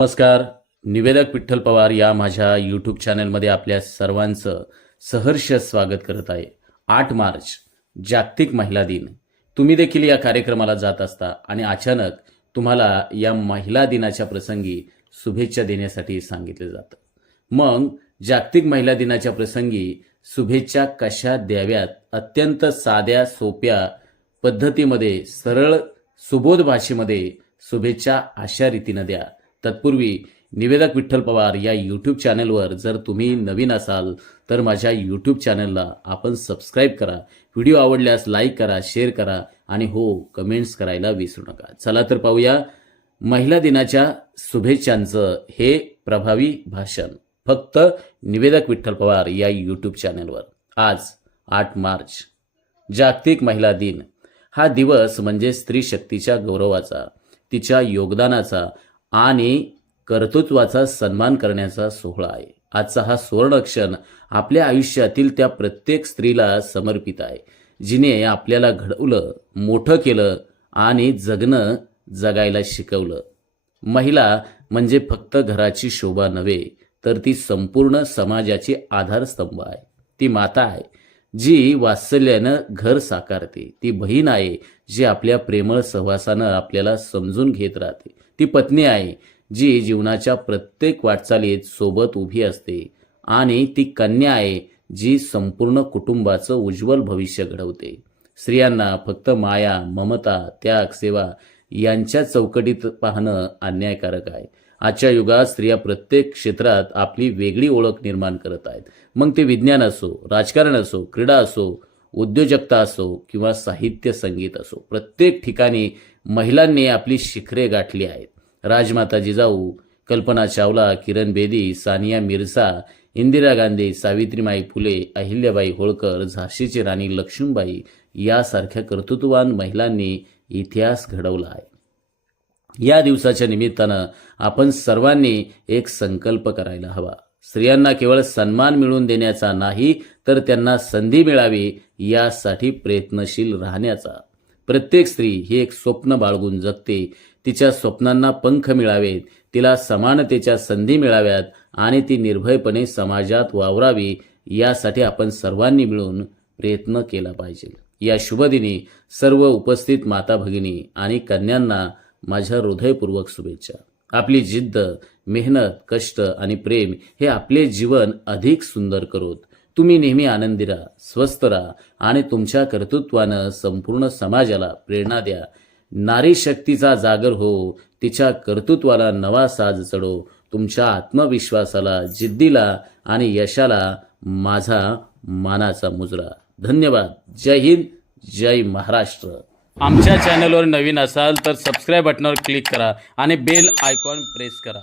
नमस्कार. निवेदक विठ्ठल पवार या माझ्या यूट्यूब चॅनलमध्ये आपल्या सर्वांचं सहर्ष स्वागत करत आहे. 8 मार्च जागतिक महिला दिन. तुम्ही देखील या कार्यक्रमाला जात असता आणि अचानक तुम्हाला या महिला दिनाच्या प्रसंगी शुभेच्छा देण्यासाठी सांगितले जातं. मग जागतिक महिला दिनाच्या प्रसंगी शुभेच्छा कशा द्याव्यात? अत्यंत साध्या सोप्या पद्धतीमध्ये, सरळ सुबोध भाषेमध्ये शुभेच्छा अशा रीतीनं द्या. तत्पूर्वी निवेदक विठ्ठल पवार या यूट्यूब चॅनलवर जर तुम्ही नवीन असाल तर माझ्या यूट्यूब चॅनलला आपण सबस्क्राईब करा. व्हिडिओ आवडल्यास लाईक करा, शेअर करा आणि कमेंट्स करायला विसरू नका. चला तर पाहूया महिला दिनाच्या शुभेच्छांचं हे प्रभावी भाषण फक्त निवेदक विठ्ठल पवार या यूट्यूब चॅनलवर. आज 8 मार्च जागतिक महिला दिन. हा दिवस म्हणजे स्त्री शक्तीच्या गौरवाचा, तिच्या योगदानाचा आणि कर्तृत्वाचा सन्मान करण्याचा सोहळा आहे. आजचा हा सुवर्ण क्षण आपल्या आयुष्यातील त्या प्रत्येक स्त्रीला समर्पित आहे जिने आपल्याला घडवलं, मोठं केलं आणि जगायला शिकवलं. महिला म्हणजे फक्त घराची शोभा नव्हे तर ती संपूर्ण समाजाची आधारस्तंभ आहे. ती माता आहे जी वात्सल्यानं घर साकारते. ती बहीण आहे जी आपल्या प्रेमळ सहवासानं आपल्याला समजून घेत राहते. ती पत्नी आहे जी जीवनाच्या प्रत्येक वाटचालीत सोबत उभी असते. आणि ती कन्या आहे जी संपूर्ण कुटुंबाचं उज्ज्वल भविष्य घडवते. स्त्रियांना फक्त माया, ममता, त्याग, सेवा यांच्या चौकटीत पाहणं अन्यायकारक आहे. आजच्या युगात स्त्रिया प्रत्येक क्षेत्रात आपली वेगळी ओळख निर्माण करत आहेत. मग ते विज्ञान असो, राजकारण असो, क्रीडा असो, उद्योजकता असो किंवा साहित्य संगीत असो, प्रत्येक ठिकाणी महिलांनी आपली शिखरे गाठली आहेत. राजमाता जिजाऊ, कल्पना चावला, किरण बेदी, सानिया मिर्झा, इंदिरा गांधी, सावित्रीबाई फुले, अहिल्याबाई होळकर, झाशीची राणी लक्ष्मीबाई यासारख्या कर्तृत्ववान महिलांनी इतिहास घडवला आहे. या दिवसाच्या निमित्तानं आपण सर्वांनी एक संकल्प करायला हवा. स्त्रियांना केवळ सन्मान मिळवून देण्याचा नाही तर त्यांना संधी मिळावी यासाठी प्रयत्नशील राहण्याचा. प्रत्येक स्त्री ही एक स्वप्न बाळगून जगते. तिच्या स्वप्नांना पंख मिळावेत, तिला समानतेच्या संधी मिळाव्यात आणि ती निर्भयपणे समाजात वावरावी यासाठी आपण सर्वांनी मिळून प्रयत्न केला पाहिजे. या शुभदिनी सर्व उपस्थित माता भगिनी आणि कन्यांना माझ्या हृदयपूर्वक शुभेच्छा. आपली जिद्द, मेहनत, कष्ट आणि प्रेम हे आपले जीवन अधिक सुंदर करोत. तुम्ही नेहमी आनंदी राहा, स्वस्थ राहा आणि तुमच्या कर्तृत्वानं संपूर्ण समाजाला प्रेरणा द्या. नारी शक्तीचा जागर हो, तिच्या कर्तृत्वाला नवा साज चढो. तुमच्या आत्मविश्वासाला, जिद्दीला आणि यशाला माझा मानाचा मुजरा. धन्यवाद. जय हिंद, जय महाराष्ट्र. आमच्या चॅनलवर नवीन असाल तर सबस्क्राईब बटनावर क्लिक करा आणि बेल आयकॉन प्रेस करा.